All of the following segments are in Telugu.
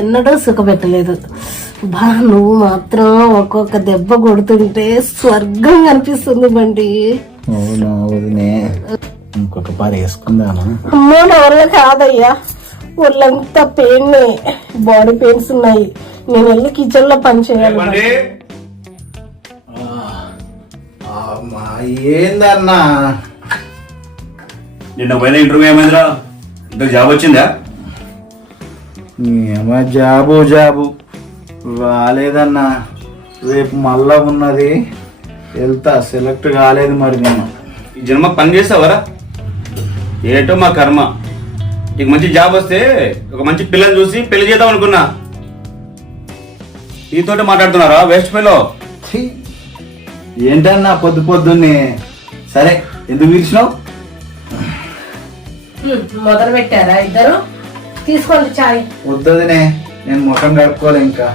ఎన్నడూ సుఖపెట్టలేదు. బా నువ్వు మాత్రం ఒక్కొక్క దెబ్బ కొడుతుంటే స్వర్గం కనిపిస్తుంది బండి. అవునా వదినే, ఇంకొక పారి వేసుకుందానా? అమ్మో నా వల్ల కాదయ్యా, ఒళ్ళంతా పెయిన్, బాడీ పెయిన్స్ ఉన్నాయి. నేను వెళ్ళి కిచెన్ లో పని చేయాలి. ఏందన్నా నిన్న పోయిన ఇంటర్వ్యూ ఏమైందిరా? ఇంత జాబ్ వచ్చిందా? జాబు రాలేదన్నా. రేపు మళ్ళా ఉన్నది, వెళ్తా. సెలెక్ట్ కాలేదు మరి. నేను ఈ జన్మ పని చేస్తావరా? ఏటో మా కర్మ. నీకు మంచి జాబ్ వస్తే ఒక మంచి పిల్లని చూసి పెళ్లి చేద్దాం అనుకున్నా. నీతోటి మాట్లాడుతున్నారా వేస్ట్ ఫెలో? ఏంటన్నా పొద్దున్నే? సరే, ఎందుకు పిలిచినావు? మొదలు పెట్టారా ఇద్దరు? తీసుకోండి చాయ్. వద్దదినే, నేను ముఖం కడుక్కోలే ఇంకా.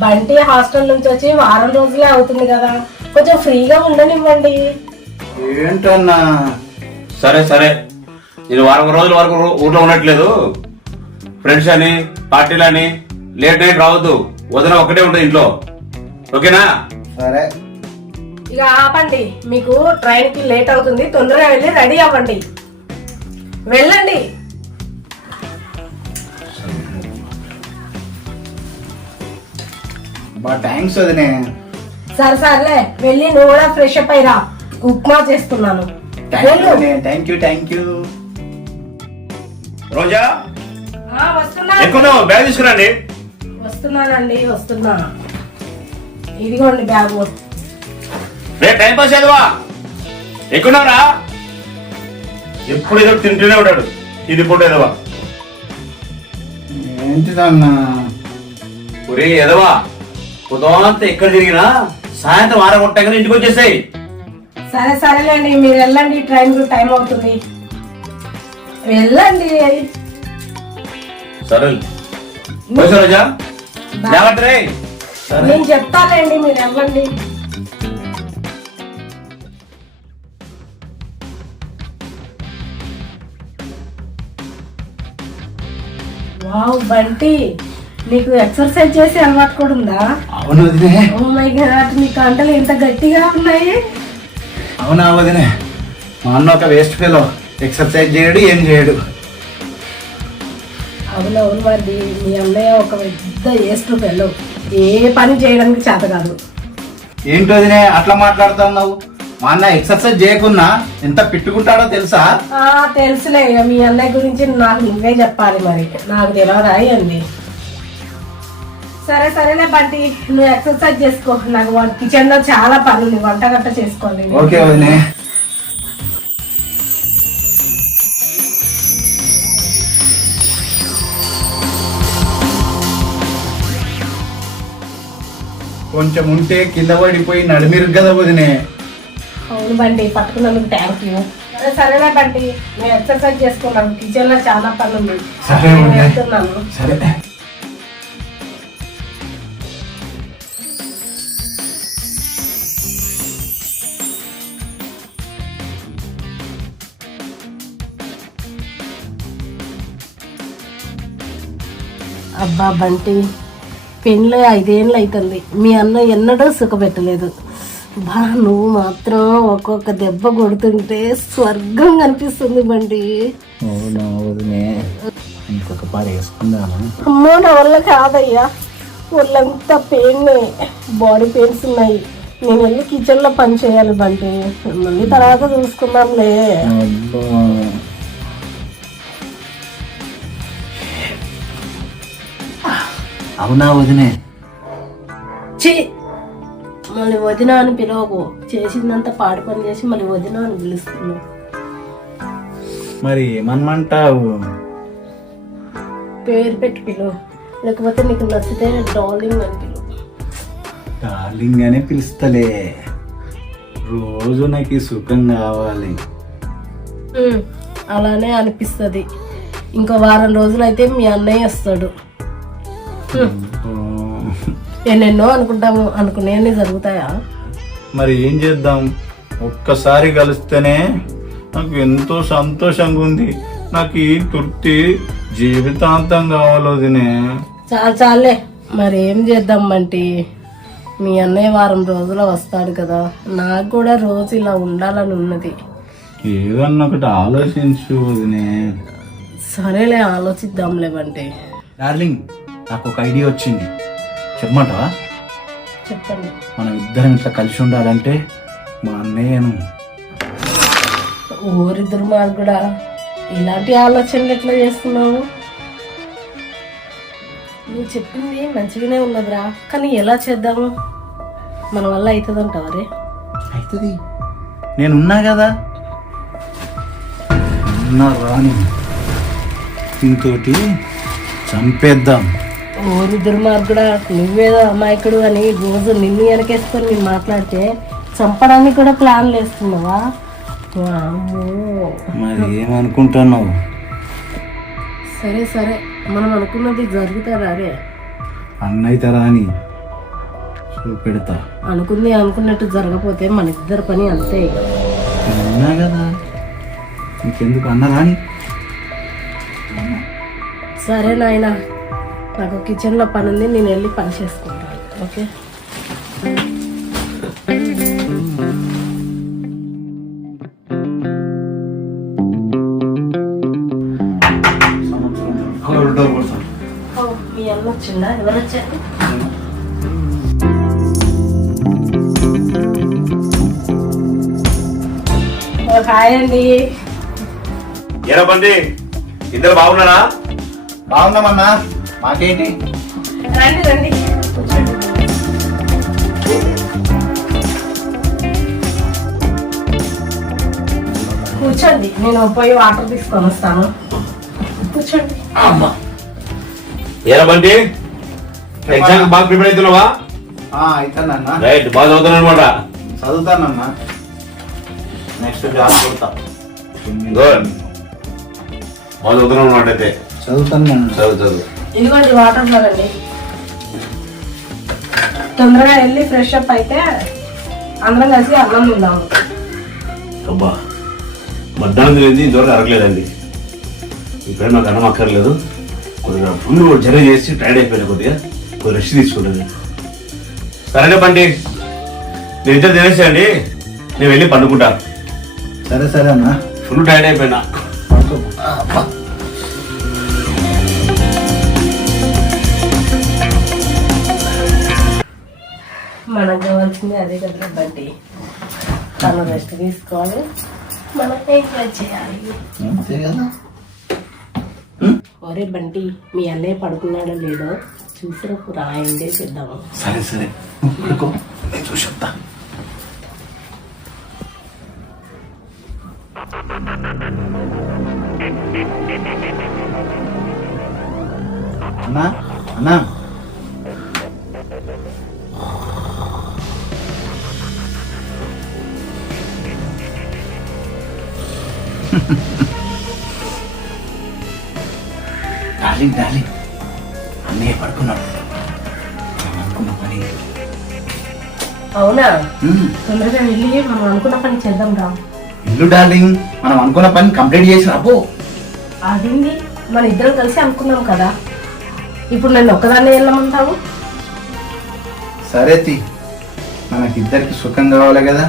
బంటి హాస్టల్ నుంచి వచ్చి వారం రోజులే అవుతుంది కదా, కొంచెం ఫ్రీగా ఉండనివ్వండి. ఏంటన్నా? సరే సరే, నేను వారం రోజుల వరకు ఊర్లో ఉండట్లేదు. ఫ్రెండ్స్ అని పార్టీలని లేట్ నైట్ రావద్దు. వదిన ఒకటే ఉంటుంది ఇంట్లో, ఓకేనా? సరే. ఇక ఆపండి, మీకు ట్రైన్ కి లేట్ అవుతుంది. తొందరగా వెళ్ళి రెడీ అవ్వండి, వెళ్ళండి. థ్యాంక్స్ వదినే. సరే సర్లే, వెళ్ళి నువ్వు కూడా ఫ్రెష్ అప్ అయ్యిరా. ఉప్మా చేస్తున్నాను. Thank you. రోజా వస్తున్నా. ఎక్కువ బ్యాగ్ తీసుకురండి. వస్తున్నానండి, వస్తున్నా. ఇదిగోండి బ్యాగు. రే టైం పాస్ చదవా, ఎక్కున్నారా? ఎప్పుడు ఏదో తింటూనే ఉంటాడు. ఇది పూట ఎదవా. ఏంటిదన్నా? ఒరే ఎదవా, ఉదయంతా ఎక్కడ తిరిగినా సాయంత్రం ఆరగొట్టాక ఇంటికి వచ్చేసాయి. సరే సరేలేండి, మీరు వెళ్ళండి, ట్రైన్ కు టైం అవుతుంది. వెళ్ళండి. సరే రోజా, జాగ్రత్త రే. నేను చెప్తానండి, మీరు వెళ్ళండి. వావ్ బంటి, నీకు ఎక్సర్సైజ్ చేసి అలవాటు కూడా ఉందా? అవును వదినే. ఓ మై గాడ్, నీ కంటలు ఎంత గట్టిగా ఉన్నాయి. అవునా వదినే, మా అన్న ఒక వేస్ట్ ఫెలో. ఎక్సర్సైజ్ చేయడు, ఏం చేయడు. అవునవును మరి, మీ అన్నయ్య ఒక పెద్ద వేస్ట్ ఫెలో. ఏ పని చేయడానికి చేత కాదు. ఏంటి వదినే అట్లా మాట్లాడుతున్నావు? మా అన్న ఎక్సర్సైజ్ చేయకున్నా ఎంత పిట్టుకుంటాడో తెలుసా? తెలుసులే, మీ అన్నయ్య గురించి నాకు నువ్వే చెప్పాలి, మరి నాకు తెలియదా అండి. సరే సరేలే బంటి, నువ్వు ఎక్సర్సైజ్ చేసుకో. నాకు కిచెన్ లో చాలా పనులు, వంట గట్ట చేసుకోండి. ఓకే వదినే. కొంచెం ఉంటే కింద పడిపోయి నడిమిరు కదా వదినే. అవును బండి, పట్టుకున్నందుకు థ్యాంక్ యూ. సరే సరేలే బండి, నేను ఎక్సర్సైజ్ చేసుకున్నాను. కిచెన్ లో చాలా పనులు. సరే వెళ్తున్నాను. సరే. అబ్బా బంటి, పెళ్ళి 5 ఏళ్ళు అవుతుంది. మీ అన్న ఎన్నడూ సుఖపెట్టలేదు. బా నువ్వు మాత్రం ఒక్కొక్క దెబ్బ కొడుతుంటే స్వర్గం కనిపిస్తుంది బండి. అవునా వదినే, ఇంకొక పారి వేసుకుందానా? అమ్మో నా వల్ల కాదయ్యా, ఒళ్ళంతా పెయిన్, బాడీ పెయిన్స్ ఉన్నాయి. నేను వెళ్ళి కిచెన్ లో పని చేయాలి బంటి. మళ్ళీ తర్వాత చూసుకుందాంలే. అవునా వదినే? చి, మళ్ళీ వదిన అని పిలవకు. చేసిందంతా పాడు పని చేసి మళ్ళీ వదిన అని పిలుస్తున్నావు. మరి ఏమనమంటావు? పేరు పెట్టి పిలువు, లేకపోతే నీకు నచ్చితే డార్లింగ్ అని పిలువు. డార్లింగ్ అనే పిలుస్తలే. రోజు నాకు ఈ సుఖం కావాలి. అలానే అనిపిస్తుంది. ఇంకో వారం రోజులైతే మీ అన్నయ్య వస్తాడు. ఎన్నెన్నో అనుకుంటాము, అనుకునేవన్నీ జరుగుతాయా? మరి ఏం చేద్దాం? ఒక్కసారి కలిస్తేనే నాకు ఎంతో సంతోషంగా ఉంది. నాకు ఈ తృప్తి జీవితాంతం కావాలి వదినే. చాలే మరి ఏం చేద్దాం బంటి, మీ అన్నయ్య వారం రోజులు వస్తాడు కదా, నాకు కూడా రోజు ఇలా ఉండాలని ఉన్నది. ఏదన్నా ఒకటి ఆలోచించు వదినే. సరేలే ఆలోచిద్దాంలే బంటి. డార్లింగ్, నాకు ఒక ఐడియా వచ్చింది, చెప్పమంటావా? చెప్పండి. మనం ఇద్దరం ఇట్లా కలిసి ఉండాలంటే మా అన్నయ్యను. ఊరిద్దరు మాకు కూడా ఇలాంటి ఆలోచనలు ఎట్లా చేస్తున్నావు? నువ్వు చెప్పింది మంచిగానే ఉన్నదిరా, కానీ ఎలా చేద్దాము? మన వల్ల అవుతుంది అంటావరే? అవుతుంది, నేనున్నా కదా. ఉన్నా రాని దీంతోటి చంపేద్దాం. ఓరి దుర్మార్గుడా, నువ్వేదో అమాయకుడు అని రోజు నిన్ను వెనకేసుకొని నేను మాట్లాడితే చంపడానికి కూడా ప్లాన్లు వేస్తున్నావా? వామ్మో. మరి ఏమనుకుంటున్నావు? సరే మనం అనుకున్నది జరుగుతారా రే? అన్నైతే రాని చూపెడతా. అనుకున్నట్టు జరగపోతే మన ఇద్దరు పని అంతే. ఉన్నా కదా, ఇంకెందుకు అన్న రాని. సరే నాయనా, నాకు కిచెన్లో పని ఉంది, నేను వెళ్ళి పని చేసుకుంటాను. ఓకే. మీ అన్న వచ్చిందా? ఎవరు వచ్చారు? హాయ్ అండి. ఏరా బండి, ఇద్దరు బాగున్నారా? బాగున్నామన్నా, మాకేంటి. రండి. కూర్చోండి, నేను పోయి వాటర్ తీసుకొని వస్తాను. కూర్చోండి. ఏరా బండి, ఎగ్జామ్ బాగా ప్రిపేర్ అవుతున్నావా? అవుతానన్నా. రైట్, బాగా చదువుతున్నా అనమాట. చదువుతానన్నా, నెక్స్ట్ జాబ్ కొడతా. గుడ్, బాగా చదువుతున్నావు అనమాట. అయితే చదువుతాను. చదువు. ఇదిగోండి వాటర్ తాగండి. తొందరగా వెళ్ళి ఫ్రెష్ అప్ అయితే అందరం కలిసి అన్నం తిందాము. అబ్బా, మధ్యాహ్నం తినేది ఇంతవరకు అరగలేదండి. ఇప్పుడే నాకు అన్నం అక్కర్లేదు. కొద్దిగా ఫుల్ జర్నీ చేసి టైర్డ్ అయిపోయినా, కొద్దిగా రెస్ట్ తీసుకుంటుంది. సరేనే బండి, నేను ఇద్దరు తినేసేయండి, నేను వెళ్ళి పండుకుంటా. సరే అన్నా, ఫుల్ టైర్డ్ అయిపోయినా. మనకు కావాల్సింది అదే కదా బంటి, తను రెస్ట్ తీసుకోవాలి, మనం ఎంజాయ్ చేయాలి. ఒరే బంటి, మీ అన్నయ్య పడుకున్నాడో లేదో చూసినప్పుడు రా, ఎంజాయ్ చేద్దాము. సరే నేను చూసి చెప్తా. అన్నా డార్లింగ్, అన్నయ్య పడుకున్నాడు. అనుకున్న పని. అవునా? తొందరగా వెళ్ళి మనం అనుకున్న పని చేద్దాం రా. ఇల్లు డార్లింగ్, మనం అనుకున్న పని కంప్లీట్ చేసి రాబో. అదేంటి, మన ఇద్దరం కలిసి అనుకున్నాం కదా, ఇప్పుడు నన్ను ఒక్కదాన్ని వెళ్ళమంటావు? సరే తి, మనకిద్దరికి సుఖం కావాలి కదా.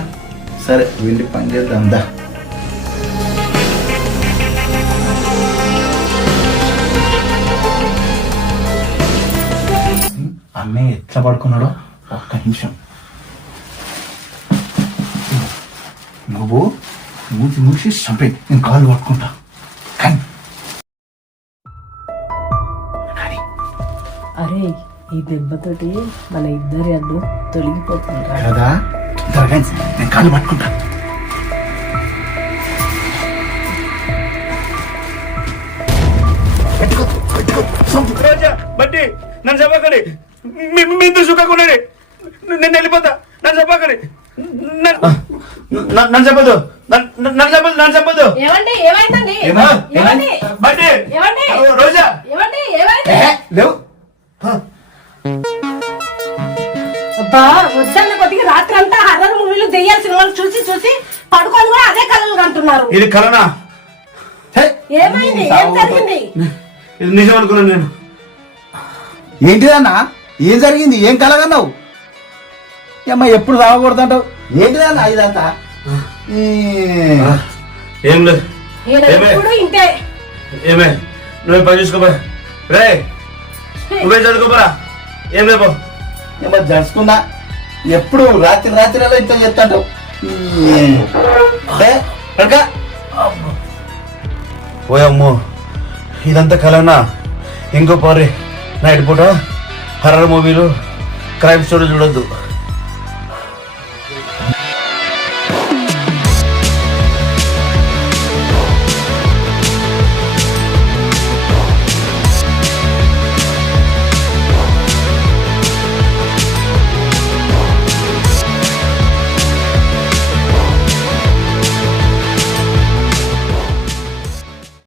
సరే వెళ్ళి పని చేద్దాం దా. అన్నయ్య ఎట్లా పడుకున్నాడో ఒక్క నిమిషం. నువ్వు మూసి చంపే, నేను కాళ్ళు పట్టుకుంటా. కానీ అరే, ఈ దెబ్బతోటి మన ఇద్దరి అడ్డు తొలగిపోతుంది కదా, త్వరగా నేను కాళ్ళు పట్టుకుంటా. బట్టి నన్ను చెప్పకండి, మీ ఇద్దరు సుఖకుండండి, నేను వెళ్ళిపోతా. నన్ను చెప్పకండి, నన్ను చెప్పదు, నన్ను చెప్పదు. ఏమండి, ఏమైందండి? బట్టి, ఏమండి? రోజా, ఏమండి, ఏమైంది? లేవు. అబ్బా, వద్దన్న కొద్దిగా రాత్రి అంతా హర్రర్ మూవీలు దెయ్యాల సినిమాలు చూసి పడుకొని కూడా అదే కళలు అంటున్నారు. ఇది కలనా? ఏమైంది? ఏం జరిగింది? ఇది నిజం అనుకున్నాను నేను. ఏంటిదన్నా? ఏం జరిగింది? ఏం కలగన్నావు? అమ్మ ఎప్పుడు రావకూడదంటావు? ఏంటిదన్నా ఇదంతా? ఏం లేదు. ఎప్పుడు ఇంతే. ఏమే నువ్వే పని చూసుకోబా. రే నువ్వే చదువుకోబరా. ఏం లేపో. ఏమో జరుచుకున్నా. ఎప్పుడు రాత్రి అలా ఇంత చెప్తాంటావు. ఓయమ్మో ఇదంతా కలనా? ఇంకో పారి నైట్ పూట హర్రర్ మూవీలు క్రైమ్ స్టోరీ చూడొద్దు.